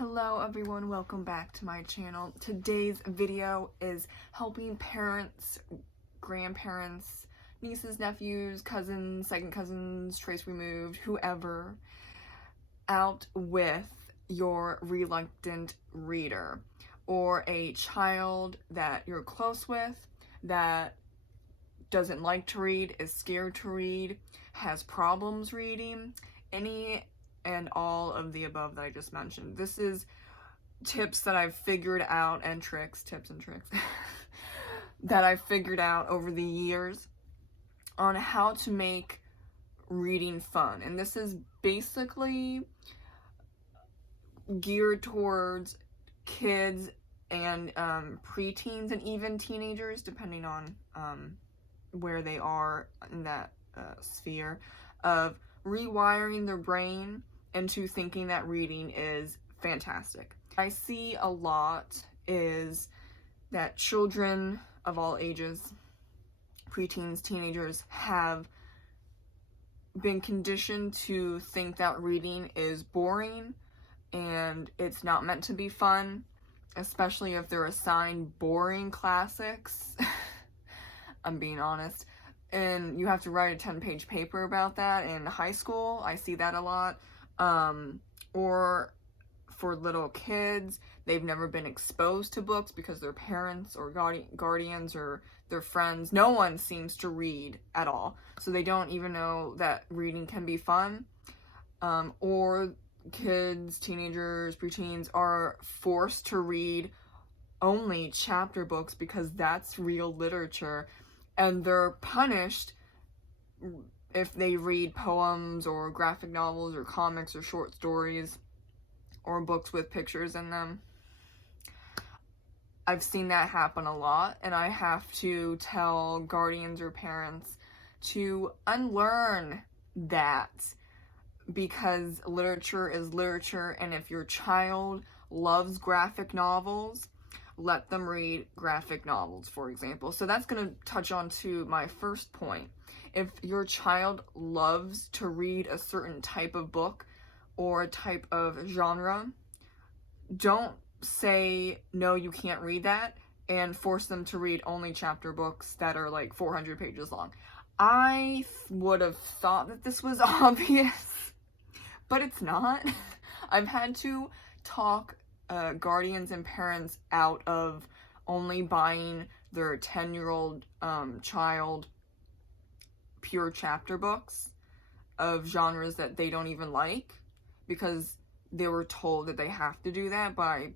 Hello everyone, welcome back to my channel. Today's video is helping parents, grandparents, nieces, nephews, cousins, second cousins, trace removed, whoever, out with your reluctant reader or a child that you're close with that doesn't like to read, is scared to read, has problems reading, any and all of the above that I just mentioned. This is tips that I've figured out and tips and tricks that I've figured out over the years on how to make reading fun. And this is basically geared towards kids and preteens and even teenagers, depending on where they are in that sphere of rewiring their brain into thinking that reading is fantastic. I see a lot is that children of all ages, preteens, teenagers, have been conditioned to think that reading is boring and it's not meant to be fun, especially if they're assigned boring classics. I'm being honest. And you have to write a 10-page paper about that in high school. I see that a lot. Or for little kids, they've never been exposed to books because their parents or guardians or their friends, no one seems to read at all. So they don't even know that reading can be fun. Or kids, teenagers, preteens are forced to read only chapter books because that's real literature. And they're punished if they read poems or graphic novels or comics or short stories or books with pictures in them. I've seen that happen a lot, and I have to tell guardians or parents to unlearn that, because literature is literature, and if your child loves graphic novels, let them read graphic novels, for example. So that's going to touch on to my first point. If your child loves to read a certain type of book or a type of genre, don't say, no, you can't read that, and force them to read only chapter books that are like 400 pages long. I would have thought that this was obvious, but it's not. I've had to talk guardians and parents out of only buying their 10-year-old child pure chapter books of genres that they don't even like, because they were told that they have to do that by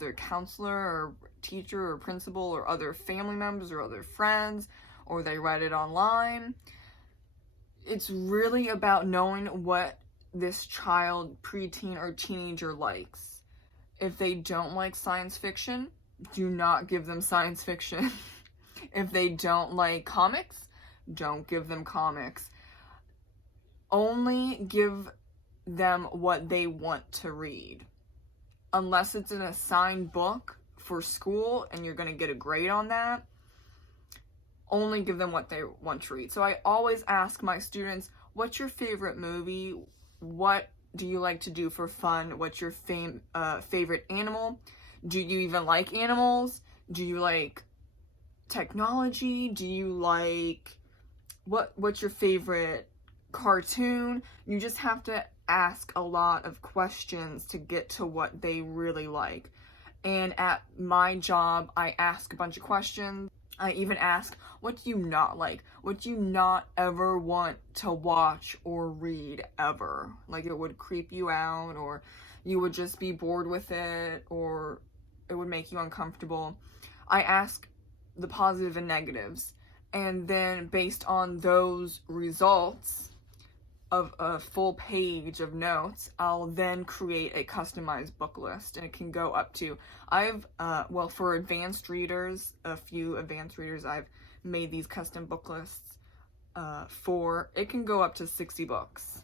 their counselor or teacher or principal or other family members or other friends, or they read it online. It's really about knowing what this child, preteen, or teenager likes. If they don't like science fiction, do not give them science fiction. If they don't like comics, don't give them comics. Only give them what they want to read. Unless it's an assigned book for school and you're going to get a grade on that, only give them what they want to read. So I always ask my students, what's your favorite movie? What do you like to do for fun? What's your favorite animal? Do you even like animals? Do you like technology? Do you like what's your favorite cartoon? You just have to ask a lot of questions to get to what they really like. And at my job, I ask a bunch of questions. I even ask, what do you not like? What do you not ever want to watch or read ever? Like, it would creep you out, or you would just be bored with it, or it would make you uncomfortable. I ask the positive and negatives, and then based on those results of a full page of notes, I'll then create a customized book list, and it can go up to, for advanced readers, a few advanced readers, I've made these custom book lists for, it can go up to 60 books.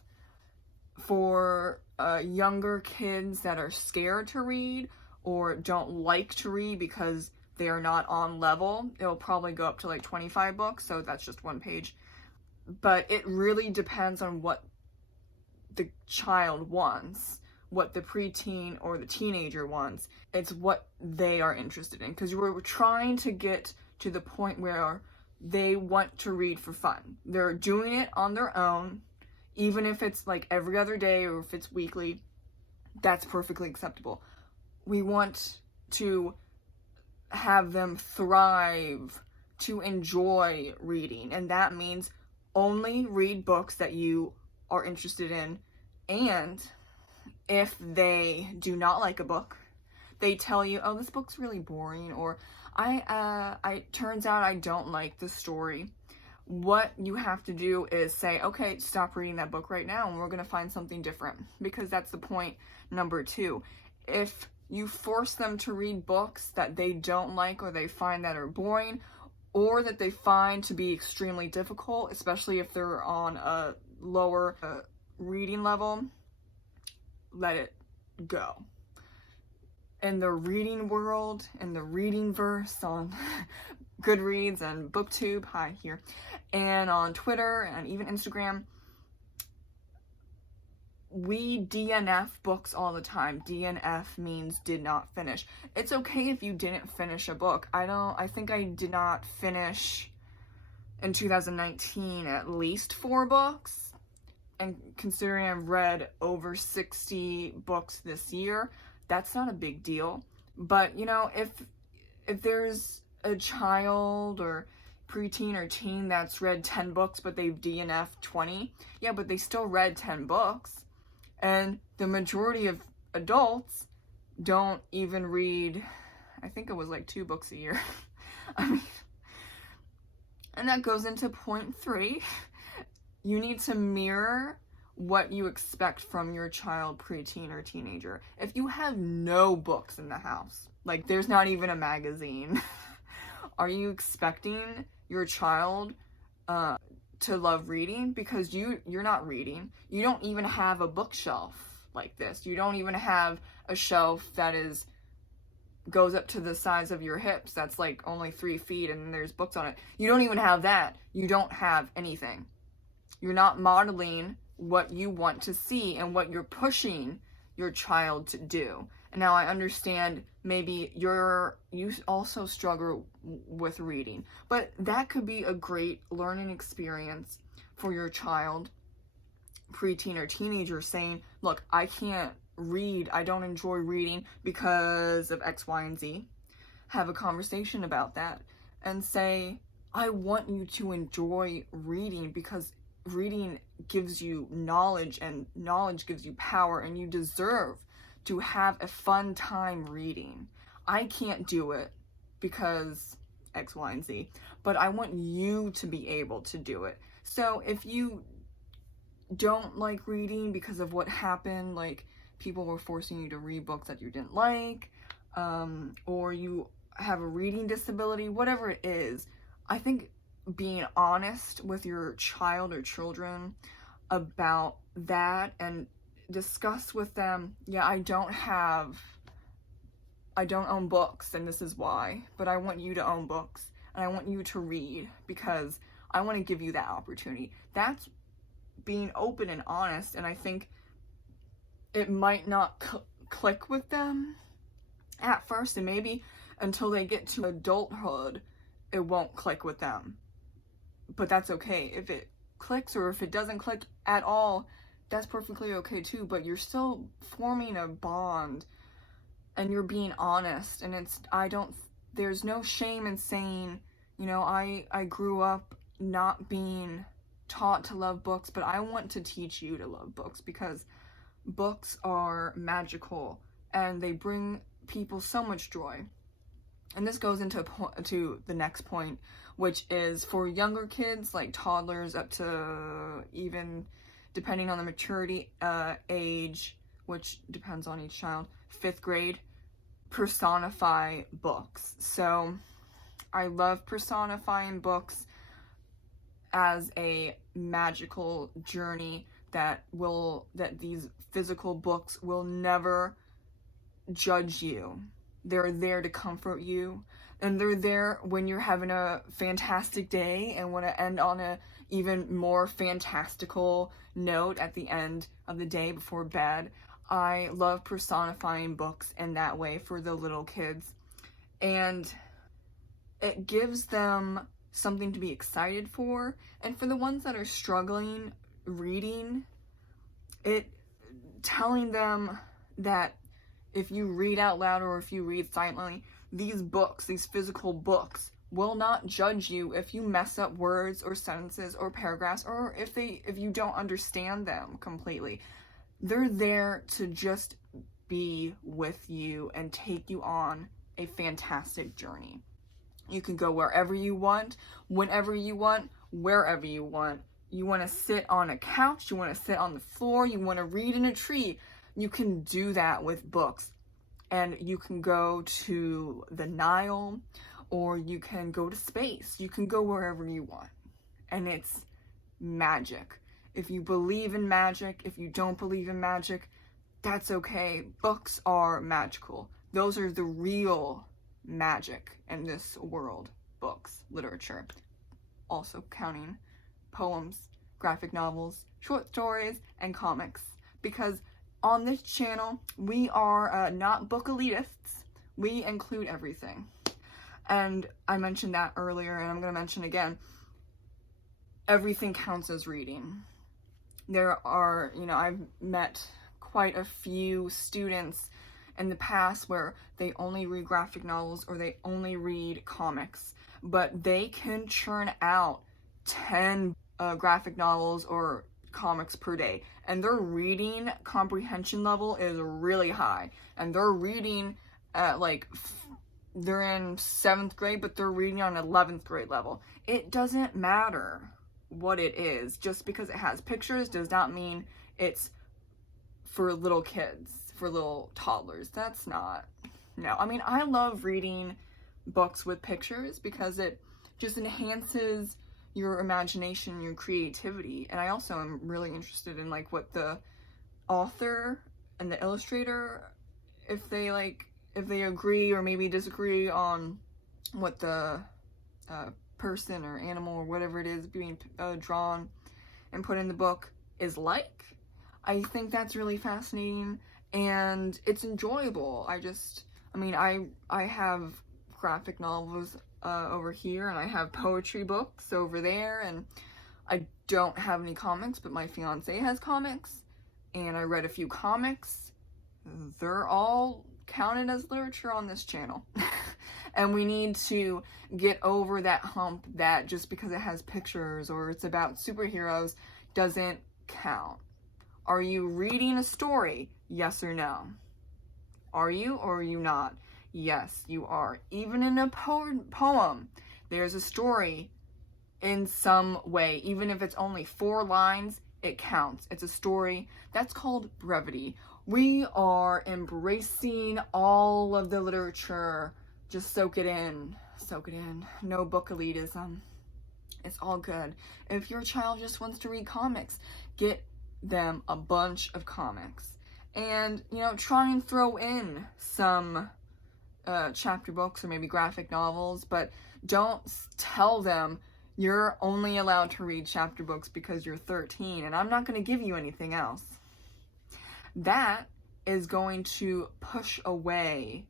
For younger kids that are scared to read or don't like to read because they are not on level, it'll probably go up to like 25 books, so that's just one page. But it really depends on what the child wants. what the preteen or the teenager wants. It's what they are interested in, because we're trying to get to the point where they want to read for fun. They're doing it on their own, even if it's like every other day or if it's weekly. That's perfectly acceptable. We want to have them thrive, to enjoy reading, and that means only read books that you are interested in. And if they do not like a book, they tell you, oh, this book's really boring, or I turns out I don't like the story. What you have to do is say, okay, stop reading that book right now and we're going to find something different, because that's the point number 2. If you force them to read books that they don't like, or they find that are boring, or that they find to be extremely difficult, especially if they're on a lower reading level, let it go. In the reading world, in the reading verse on Goodreads and BookTube, hi here, and on Twitter and even Instagram, we DNF books all the time. DNF means did not finish. It's okay if you didn't finish a book. I think I did not finish in 2019 at least 4 books. And considering I've read over 60 books this year, that's not a big deal. But, you know, if there's a child or preteen or teen that's read 10 books but they've DNF'd 20, yeah, but they still read 10 books. And the majority of adults don't even read, I think it was like 2 books a year. I mean, and that goes into point 3. You need to mirror what you expect from your child, preteen, or teenager. If you have no books in the house, like there's not even a magazine, are you expecting your child to love reading? Because you're not reading. You don't even have a bookshelf like this. You don't even have a shelf that goes up to the size of your hips. That's like only 3 feet and there's books on it. You don't even have that. You don't have anything. You're not modeling what you want to see and what you're pushing your child to do. And now I understand maybe you also struggle with reading, but that could be a great learning experience for your child, preteen or teenager, saying, look, I can't read, I don't enjoy reading because of X, Y, and Z. Have a conversation about that and say, I want you to enjoy reading, because reading gives you knowledge and knowledge gives you power, and you deserve to have a fun time reading. I can't do it because X, Y, and Z, but I want you to be able to do it. So if you don't like reading because of what happened, like people were forcing you to read books that you didn't like, or you have a reading disability, whatever it is, I think being honest with your child or children about that and discuss with them, yeah, I don't own books and this is why, but I want you to own books and I want you to read because I want to give you that opportunity. That's being open and honest, and I think it might not click with them at first, and maybe until they get to adulthood it won't click with them. But that's okay. If it clicks or if it doesn't click at all, that's perfectly okay too, but you're still forming a bond and you're being honest, and there's no shame in saying, you know, I grew up not being taught to love books, but I want to teach you to love books because books are magical and they bring people so much joy. And this goes into the next point, which is for younger kids, like toddlers up to even, depending on the maturity age, which depends on each child, 5th grade, personify books. So I love personifying books as a magical journey that these physical books will never judge you. They're there to comfort you, and they're there when you're having a fantastic day and want to end on a even more fantastical note at the end of the day before bed. I love personifying books in that way for the little kids. And it gives them something to be excited for. And for the ones that are struggling reading, it telling them that if you read out loud or if you read silently, these books, these physical books, will not judge you if you mess up words or sentences or paragraphs, or if you don't understand them completely. They're there to just be with you and take you on a fantastic journey. You can go wherever you want, whenever you want, wherever you want. You want to sit on a couch, you want to sit on the floor, you want to read in a tree. You can do that with books. And you can go to the Nile, or you can go to space. You can go wherever you want. And it's magic. If you believe in magic, if you don't believe in magic, that's okay. Books are magical. Those are the real magic in this world. Books, literature. Also counting poems, graphic novels, short stories, and comics. Because on this channel, we are not book elitists. We include everything. And I mentioned that earlier, and I'm going to mention again, everything counts as reading. There are, I've met quite a few students in the past where they only read graphic novels or they only read comics, but they can churn out 10 graphic novels or comics per day, and their reading comprehension level is really high, and they're reading at they're in 7th grade, but they're reading on 11th grade level. It doesn't matter what it is. Just because it has pictures does not mean it's for little kids, for little toddlers. That's not, no. I mean, I love reading books with pictures because it just enhances your imagination, your creativity. And I also am really interested in what the author and the illustrator, if they agree or maybe disagree on what the person or animal or whatever it is being drawn and put in the book is like. I think that's really fascinating and it's enjoyable. I have graphic novels over here, and I have poetry books over there, and I don't have any comics, but my fiance has comics, and I read a few comics. They're all counted as literature on this channel. And we need to get over that hump that just because it has pictures or it's about superheroes doesn't count. Are you reading a story? Yes or no? Are you or are you not? Yes, you are. Even in a poem, there's a story in some way. Even if it's only 4 lines, it counts. It's a story. That's called brevity. We are embracing all of the literature. Just soak it in. Soak it in. No book elitism. It's all good. If your child just wants to read comics, get them a bunch of comics. And, try and throw in some chapter books or maybe graphic novels, but don't tell them you're only allowed to read chapter books because you're 13 and I'm not going to give you anything else. That is going to push away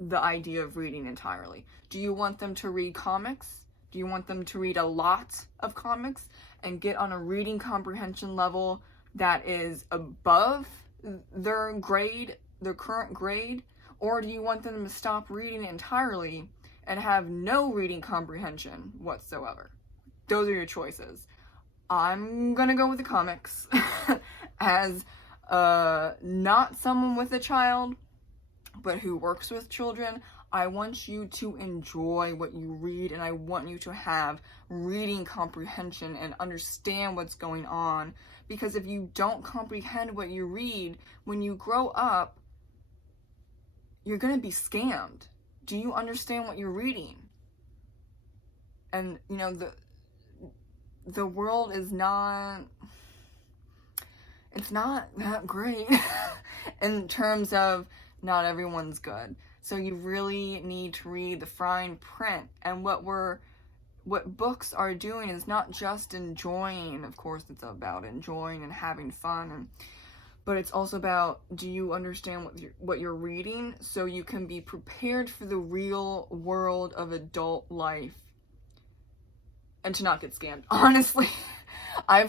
the idea of reading entirely. Do you want them to read comics? Do you want them to read a lot of comics and get on a reading comprehension level that is above their grade, their current grade? Or do you want them to stop reading entirely and have no reading comprehension whatsoever? Those are your choices. I'm gonna go with the comics. As not someone with a child, but who works with children, I want you to enjoy what you read, and I want you to have reading comprehension and understand what's going on. Because if you don't comprehend what you read, when you grow up, you're going to be scammed. Do you understand what you're reading? And, the world is not, it's not that great in terms of not everyone's good. So you really need to read the fine print. And what books are doing is not just enjoying. Of course, it's about enjoying and having fun, but it's also about, do you understand what you're reading so you can be prepared for the real world of adult life and to not get scammed. Honestly, I've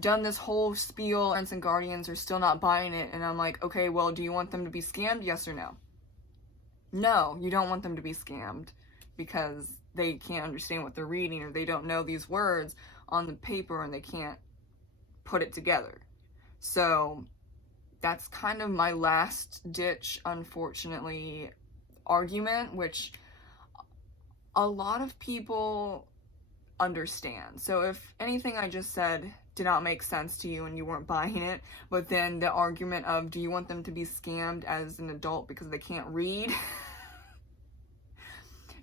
done this whole spiel and some guardians are still not buying it, and I'm like, okay, well, do you want them to be scammed? Yes or no? No, you don't want them to be scammed because they can't understand what they're reading, or they don't know these words on the paper and they can't put it together. So that's kind of my last ditch, unfortunately, argument, which a lot of people understand. So if anything I just said did not make sense to you and you weren't buying it, but then the argument of, do you want them to be scammed as an adult because they can't read?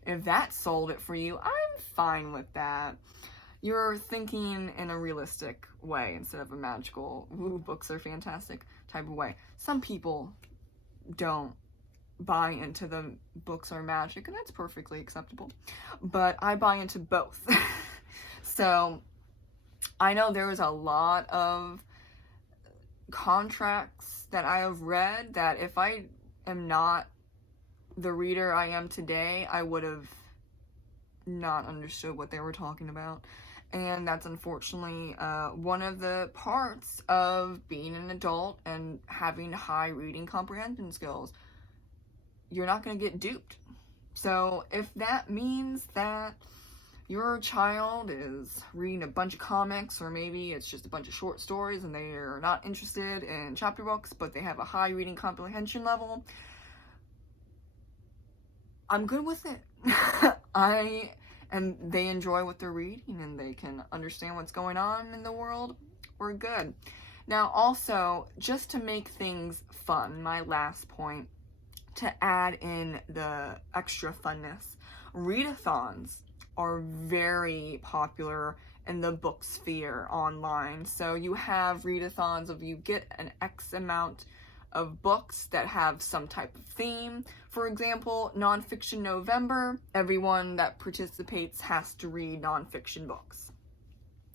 If that sold it for you, I'm fine with that. You're thinking in a realistic way instead of a magical, ooh, books are fantastic type of way. Some people don't buy into the books are magic, and that's perfectly acceptable. But I buy into both. So I know there is a lot of contracts that I have read that if I am not the reader I am today, I would have not understood what they were talking about. And that's unfortunately one of the parts of being an adult and having high reading comprehension skills. You're not going to get duped. So if that means that your child is reading a bunch of comics, or maybe it's just a bunch of short stories and they are not interested in chapter books, but they have a high reading comprehension level, I'm good with it. And they enjoy what they're reading and they can understand what's going on in the world, we're good. Now also, just to make things fun, my last point, to add in the extra funness, readathons are very popular in the book sphere online. So you have readathons of, you get an X amount of books that have some type of theme. For example, Nonfiction November, everyone that participates has to read nonfiction books.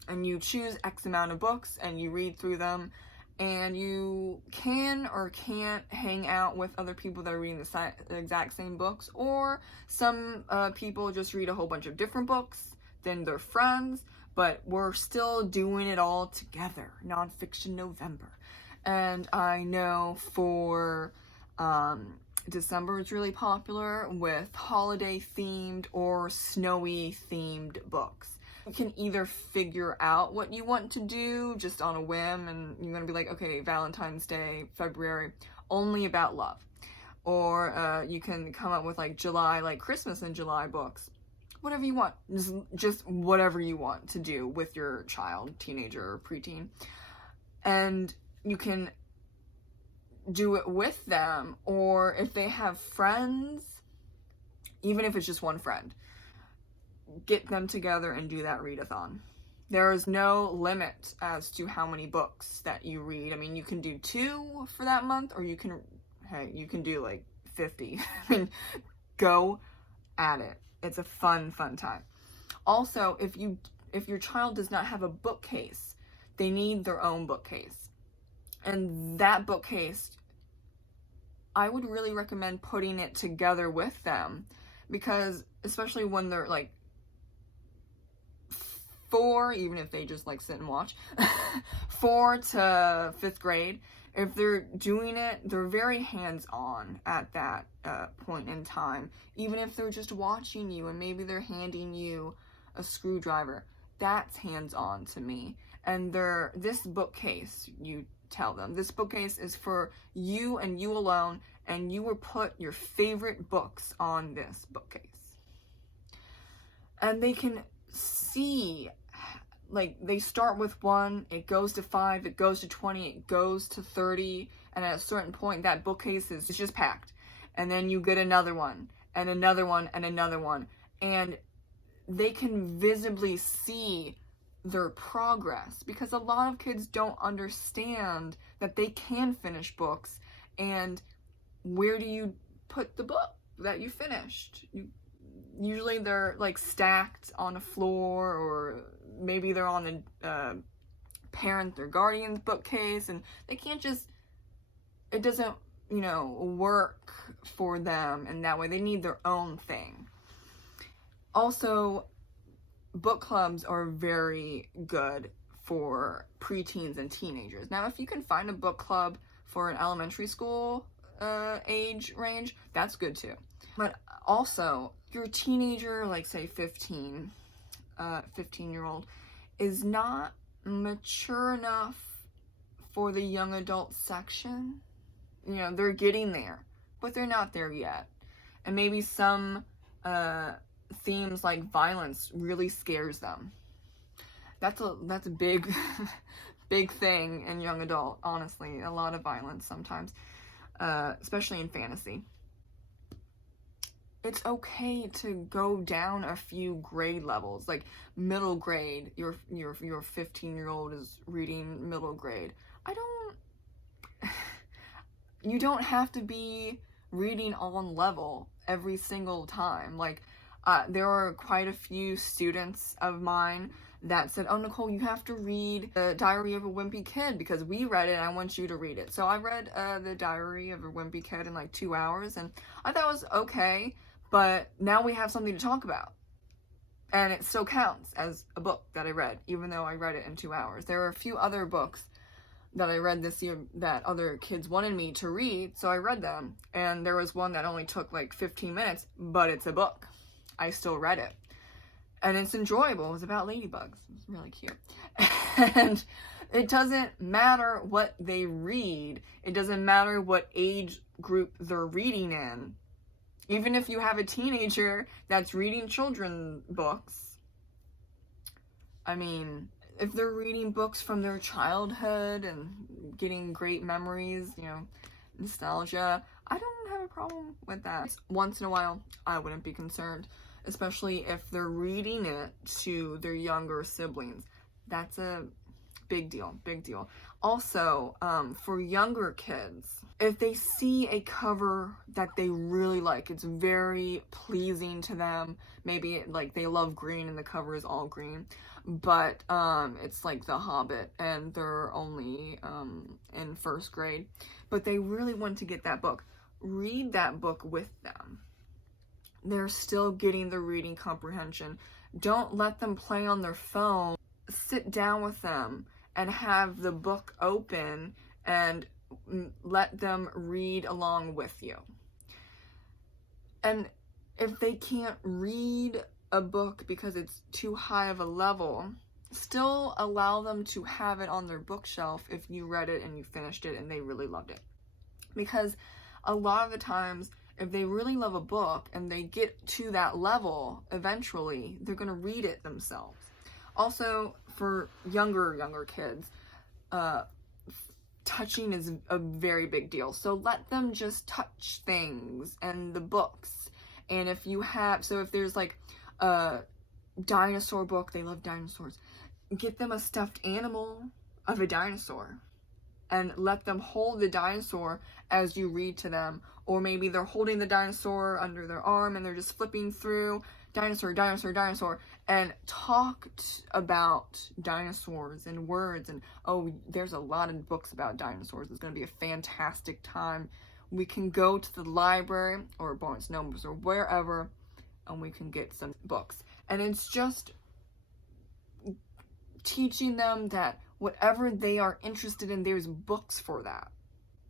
And you choose X amount of books and you read through them, and you can or can't hang out with other people that are reading the exact same books, or some people just read a whole bunch of different books than their friends, but we're still doing it all together. Nonfiction November. And I know for December is really popular with holiday themed or snowy themed books. You can either figure out what you want to do just on a whim, and you're gonna be like, okay, Valentine's Day, February, only about love. Or you can come up with like July, like Christmas in July books. Whatever you want, just whatever you want to do with your child, teenager, or preteen. And you can do it with them, or if they have friends, even if it's just one friend, get them together and do that readathon. There is no limit as to how many books that you read. I mean, you can do 2 for that month, or you can do like 50. I mean, go at it. It's a fun time. Also, if your child does not have a bookcase, they need their own bookcase. And that bookcase, I would really recommend putting it together with them, because especially when they're like 4, even if they just like sit and watch, 4 to 5th grade, if they're doing it, they're very hands-on at that point in time. Even if they're just watching you and maybe they're handing you a screwdriver, that's hands-on to me. And this bookcase, you tell them, this bookcase is for you and you alone, and you will put your favorite books on this bookcase. And they can see, like, they start with 1, it goes to 5, it goes to 20, it goes to 30, and at a certain point that bookcase is just packed. And then you get another one, and another one, and another one, and they can visibly see their progress, because a lot of kids don't understand that they can finish books. And where do you put the book that you finished? Usually they're like stacked on a floor, or maybe they're on the parent or guardian's bookcase, and they can't just, it doesn't, you know, work for them in that way. They need their own thing. Also, book clubs are very good for preteens and teenagers. Now, if you can find a book club for an elementary school age range, that's good too. But also, your teenager, like say 15-year-old, is not mature enough for the young adult section. You know, they're getting there, but they're not there yet. And maybe some themes like violence really scares them. That's a big big thing in young adult, honestly. A lot of violence sometimes, especially in fantasy. It's okay to go down a few grade levels, like middle grade. Your 15-year-old is reading middle grade. You don't have to be reading on level every single time. Like, there are quite a few students of mine that said, oh, Nicole, you have to read The Diary of a Wimpy Kid because we read it and I want you to read it. So I read The Diary of a Wimpy Kid in like 2 hours, and I thought it was okay, but now we have something to talk about. And it still counts as a book that I read, even though I read it in 2 hours. There are a few other books that I read this year that other kids wanted me to read, so I read them. And there was one that only took like 15 minutes, but it's a book. I still read it. And it's enjoyable. It was about ladybugs. It was really cute. And it doesn't matter what they read. It doesn't matter what age group they're reading in. Even if you have a teenager that's reading children's books, I mean, if they're reading books from their childhood and getting great memories, you know, nostalgia, I don't have a problem with that. Once in a while, I wouldn't be concerned, especially if they're reading it to their younger siblings. That's a big deal, big deal. Also, for younger kids, if they see a cover that they really like, it's very pleasing to them, maybe like they love green and the cover is all green, but it's like The Hobbit and they're only in first grade, but they really want to get that book, read that book with them. They're still getting the reading comprehension. Don't let them play on their phone. Sit down with them and have the book open and let them read along with you. And if they can't read a book because it's too high of a level, still allow them to have it on their bookshelf if you read it and you finished it and they really loved it. Because a lot of the times, if they really love a book and they get to that level, eventually they're going to read it themselves. Also, for younger kids, touching is a very big deal. So let them just touch things and the books. And if you have, so if there's like a dinosaur book, they love dinosaurs, get them a stuffed animal of a dinosaur and let them hold the dinosaur as you read to them. Or maybe they're holding the dinosaur under their arm and they're just flipping through dinosaur, and talk about dinosaurs and words. And oh, there's a lot of books about dinosaurs. It's going to be a fantastic time. We can go to the library or Barnes & Nobles or wherever and we can get some books. And it's just teaching them that whatever they are interested in, there's books for that.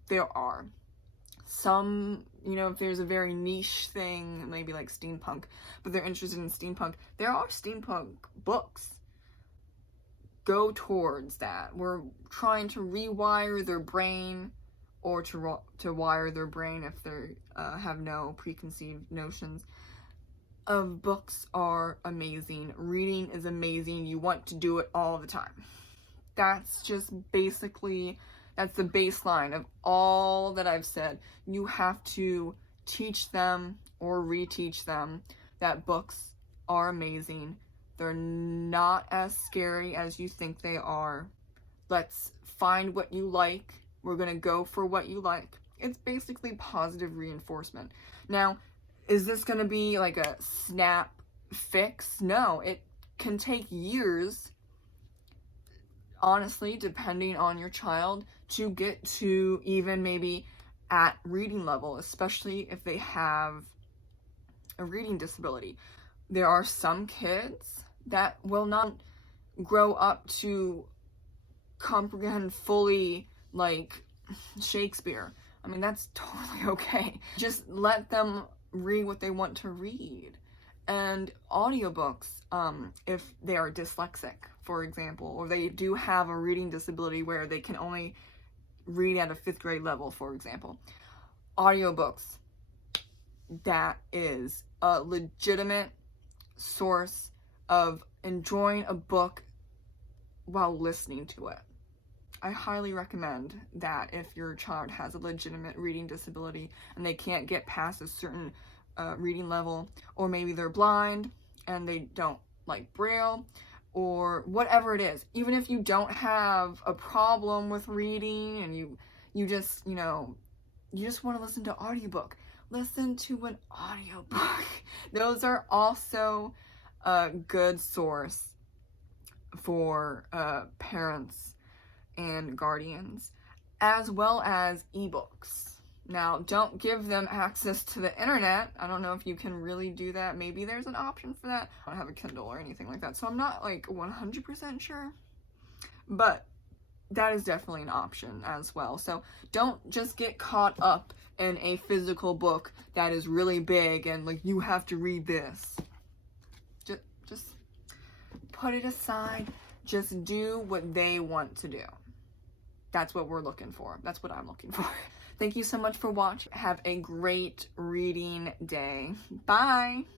There are. Some, you know, if there's a very niche thing, maybe like steampunk, but they're interested in steampunk, there are steampunk books. Go towards that. We're trying to rewire their brain, or to wire their brain if they have no preconceived notions. Of books are amazing. Reading is amazing. You want to do it all the time. That's just basically, that's the baseline of all that I've said. You have to teach them or reteach them that books are amazing. They're not as scary as you think they are. Let's find what you like. We're going to go for what you like. It's basically positive reinforcement. Now, is this going to be like a snap fix? No, it can take years. honestly, depending on your child, to get to even maybe at reading level, especially if they have a reading disability. There are some kids that will not grow up to comprehend fully, like, Shakespeare. I mean, that's totally okay. Just let them read what they want to read. And audiobooks, if they are dyslexic, for example, or they do have a reading disability where they can only read at a 5th grade level, for example. Audiobooks, that is a legitimate source of enjoying a book while listening to it. I highly recommend that if your child has a legitimate reading disability and they can't get past a certain reading level, or maybe they're blind and they don't like Braille, or whatever it is. Even if you don't have a problem with reading and you just, you know, you just want to listen to audiobook, listen to an audiobook. Those are also a good source for parents and guardians, as well as ebooks. Now, don't give them access to the internet. I don't know if you can really do that. Maybe there's an option for that. I don't have a Kindle or anything like that, so I'm not like 100% sure. But that is definitely an option as well. So don't just get caught up in a physical book that is really big and like you have to read this. Just put it aside. Just do what they want to do. That's what we're looking for. That's what I'm looking for. Thank you so much for watching. Have a great reading day. Bye.